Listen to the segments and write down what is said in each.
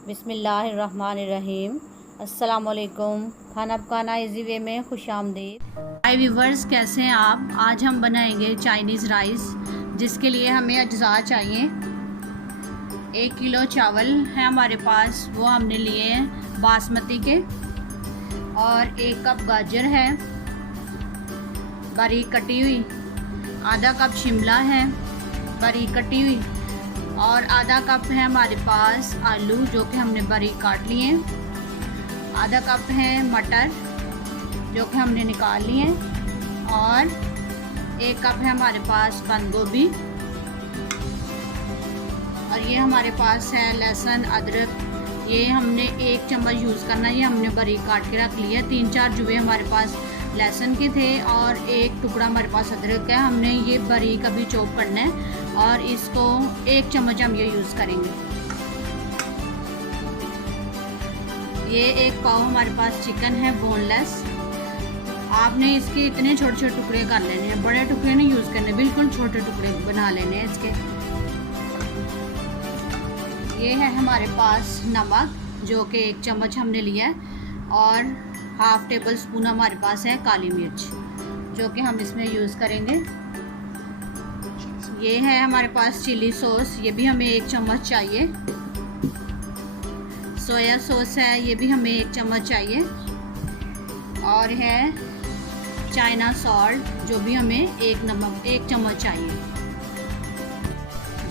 बिस्मिल्लाहिर्रहमानिर्रहीम। अस्सलामुअलैकुम। खाना पकाना इजी वे में खुशामदीद। हाय व्यूवर्स, कैसे हैं आप? आज हम बनाएंगे चाइनीज़ राइस, जिसके लिए हमें अज्जा चाहिए। 1 किलो चावल है हमारे पास, वो हमने लिए हैं बासमती के। और 1 कप गाजर है बारीक कटी हुई, आधा कप शिमला है बारीक कटी हुई, और आधा कप है हमारे पास आलू जो कि हमने बारीक काट लिए हैं। आधा कप है मटर जो कि हमने निकाल लिए हैं। और 1 कप है हमारे पास बंद गोभी। और ये हमारे पास है लहसुन अदरक, ये हमने 1 चम्मच यूज़ करना है, ये हमने बारीक काट के रख लिया। 3-4 जुए हमारे पास लहसुन के थे और 1 टुकड़ा हमारे पास अदरक है, हमने ये बारीक अभी चॉप करना है। और इसको 1 चम्मच हम ये यूज़ करेंगे। ये 1 पाव हमारे पास चिकन है बोनलेस। आपने इसके इतने छोटे छोटे टुकड़े कर लेने हैं, बड़े टुकड़े नहीं यूज़ करने, बिल्कुल छोटे टुकड़े बना लेने हैं इसके। ये है हमारे पास नमक जो कि 1 चम्मच हमने लिया है। और हाफ़ टेबल स्पून हमारे पास है काली मिर्च जो कि हम इसमें यूज़ करेंगे। ये है हमारे पास चिली सॉस, ये भी हमें 1 चम्मच चाहिए। सोया सॉस है, ये भी हमें 1 चम्मच चाहिए। और है चाइना सॉल्ट जो भी हमें 1 चम्मच चाहिए।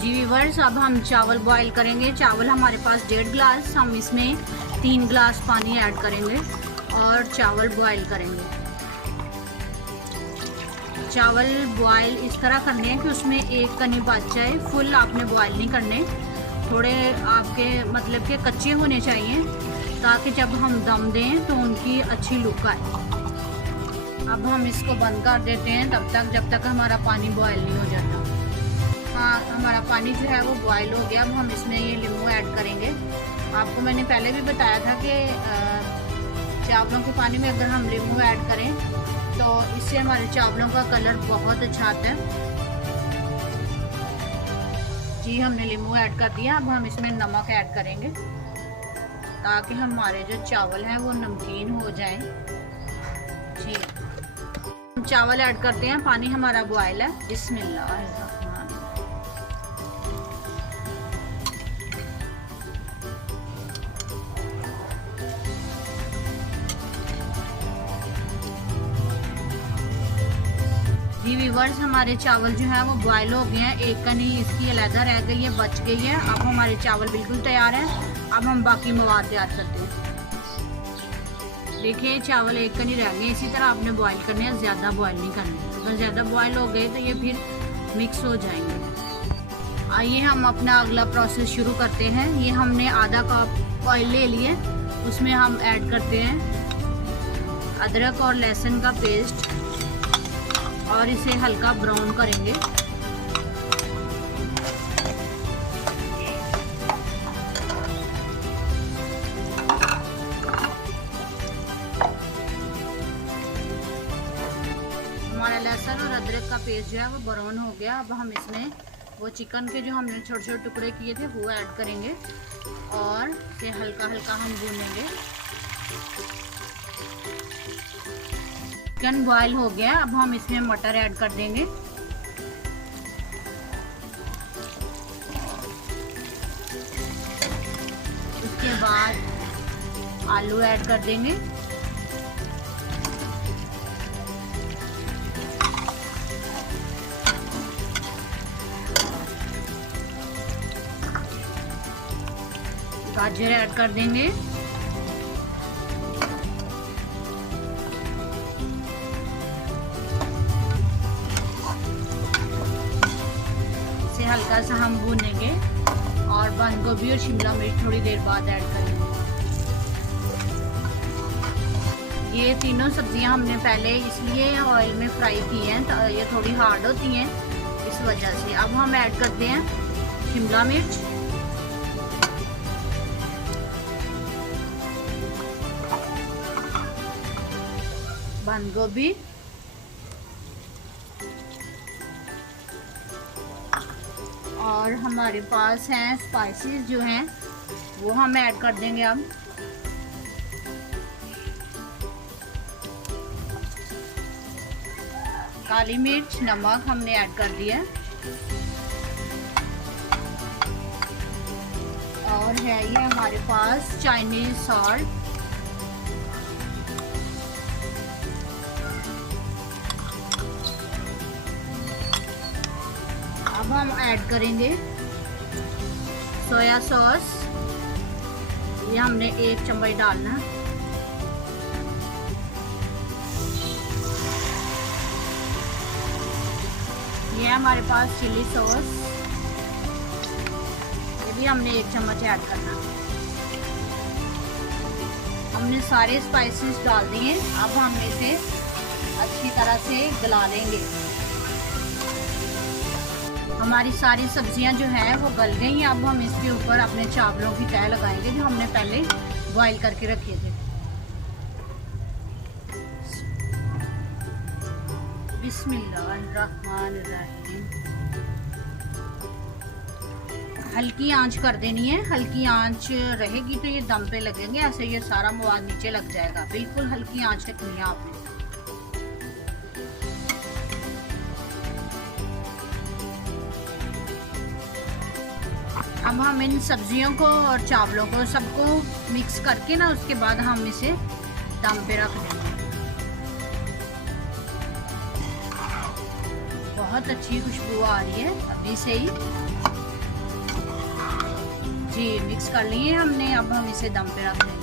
जी व्यूअर्स, अब हम चावल बॉईल करेंगे। चावल हमारे पास 1.5 गिलास, हम इसमें 3 गिलास पानी ऐड करेंगे और चावल बॉईल करेंगे। चावल बॉईल इस तरह करने हैं कि उसमें 1 कनी बच जाए, फुल आपने बॉईल नहीं करने, थोड़े आपके मतलब के कच्चे होने चाहिए ताकि जब हम दम दें तो उनकी अच्छी लुक आए। अब हम इसको बंद कर देते हैं तब तक जब तक हमारा पानी बॉईल नहीं हो जाता। हाँ, हमारा पानी जो है वो बॉईल हो गया। अब हम इसमें ये नींबू ऐड करेंगे। आपको मैंने पहले भी बताया था कि चावलों के पानी में अगर हम नींबू ऐड करें तो इससे हमारे चावलों का कलर बहुत अच्छा आता है। जी, हमने नींबू ऐड कर दिया। अब हम इसमें नमक ऐड करेंगे ताकि हमारे जो चावल हैं वो नमकीन हो जाएं। जी, हम चावल ऐड करते हैं। पानी हमारा बॉयल है। बिस्मिल्लाह। जी व्यूवर्स, हमारे चावल जो है वो बॉयल हो गए हैं। 1 कनी इसकी अलहदा रह गई है, बच गई है। अब हमारे चावल बिल्कुल तैयार हैं। अब हम बाकी मवाद तैयार करते हैं। देखिए, चावल 1 कनी रह गए। इसी तरह आपने बॉयल करने हैं, ज़्यादा बॉयल नहीं करने। अगर ज़्यादा बॉयल हो गए तो ये फिर मिक्स हो जाएंगे। आइए हम अपना अगला प्रोसेस शुरू करते हैं। ये हमने आधा कप ऑयल ले लिए, उसमें हम ऐड करते हैं अदरक और लहसुन का पेस्ट और इसे हल्का ब्राउन करेंगे। हमारा लहसुन और अदरक का पेस्ट जो है वो ब्राउन हो गया। अब हम इसमें वो चिकन के जो हमने छोटे छोटे टुकड़े किए थे वो ऐड करेंगे और इसे हल्का हल्का हम भूनेंगे। चिकन बॉयल हो गया। अब हम इसमें मटर ऐड कर देंगे। उसके बाद आलू ऐड कर देंगे। गाजर ऐड कर देंगे। हल्का सा हम भूनेंगे और बंद गोभी और शिमला मिर्च थोड़ी देर बाद ऐड करेंगे। ये तीनों सब्जियां हमने पहले इसलिए ऑयल में फ्राई की हैं, तो ये थोड़ी हार्ड होती हैं इस वजह से। अब हम ऐड करते हैं शिमला मिर्च, बंद गोभी और हमारे पास हैं स्पाइसेस जो हैं वो हम ऐड कर देंगे अब। काली मिर्च, नमक हमने ऐड कर दिया और है ये हमारे पास चाइनीज सॉल्ट। अब हम ऐड करेंगे सोया सॉस। ये हमने 1 चम्मच डालना। ये है हमारे पास चिली सॉस, ये भी हमने 1 चम्मच ऐड करना। हमने सारे स्पाइसेस डाल दिए। अब हम इसे अच्छी तरह से गला लेंगे। हमारी सारी सब्जियां जो हैं वो गल गई हैं। अब हम इसके ऊपर अपने चावलों की तह लगाएंगे जो हमने पहले बॉईल करके रखे थे। बिस्मिल्लाहिर्रहमानिर्रहीम। हल्की आंच कर देनी है। हल्की आंच रहेगी तो ये दम पे लगेंगे, ऐसे ये सारा मवाद नीचे लग जाएगा। बिल्कुल हल्की आंच रखनी है आपने। अब हम इन सब्जियों को और चावलों को सबको मिक्स करके ना, उसके बाद हम इसे दम पे रख देंगे। बहुत अच्छी खुशबू आ रही है अभी से ही। जी मिक्स कर लिए हमने। अब हम इसे दम पे रख देंगे।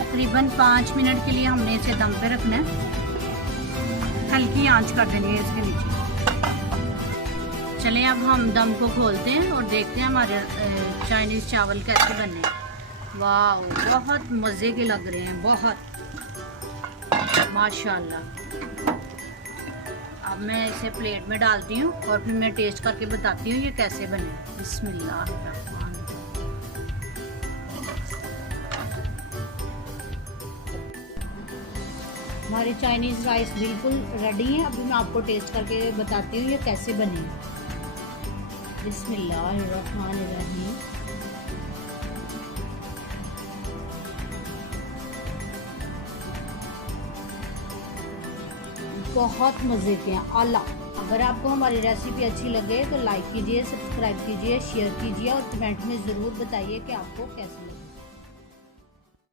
तकरीबन 5 मिनट के लिए हमने इसे दम पे रखना है। हल्की आंच कर देनी है इसके नीचे। चलें अब हम दम को खोलते हैं और देखते हैं हमारे चाइनीज़ चावल कैसे बने। वाह बहुत मज़े के लग रहे हैं, बहुत माशाल्लाह। अब मैं इसे प्लेट में डालती हूँ और फिर मैं टेस्ट करके बताती हूँ ये कैसे बने। बिस्मिल्लाह। हमारे चाइनीज़ राइस बिल्कुल रेडी हैं। अभी मैं आपको टेस्ट करके बताती हूँ ये कैसे बने। बिस्मिल्लाहिर्रहमानिर्रहीम। बहुत मज़े के हैं, आला। अगर आपको हमारी रेसिपी अच्छी लगे तो लाइक कीजिए, सब्सक्राइब कीजिए, शेयर कीजिए और कमेंट में ज़रूर बताइए कि आपको कैसी लगी।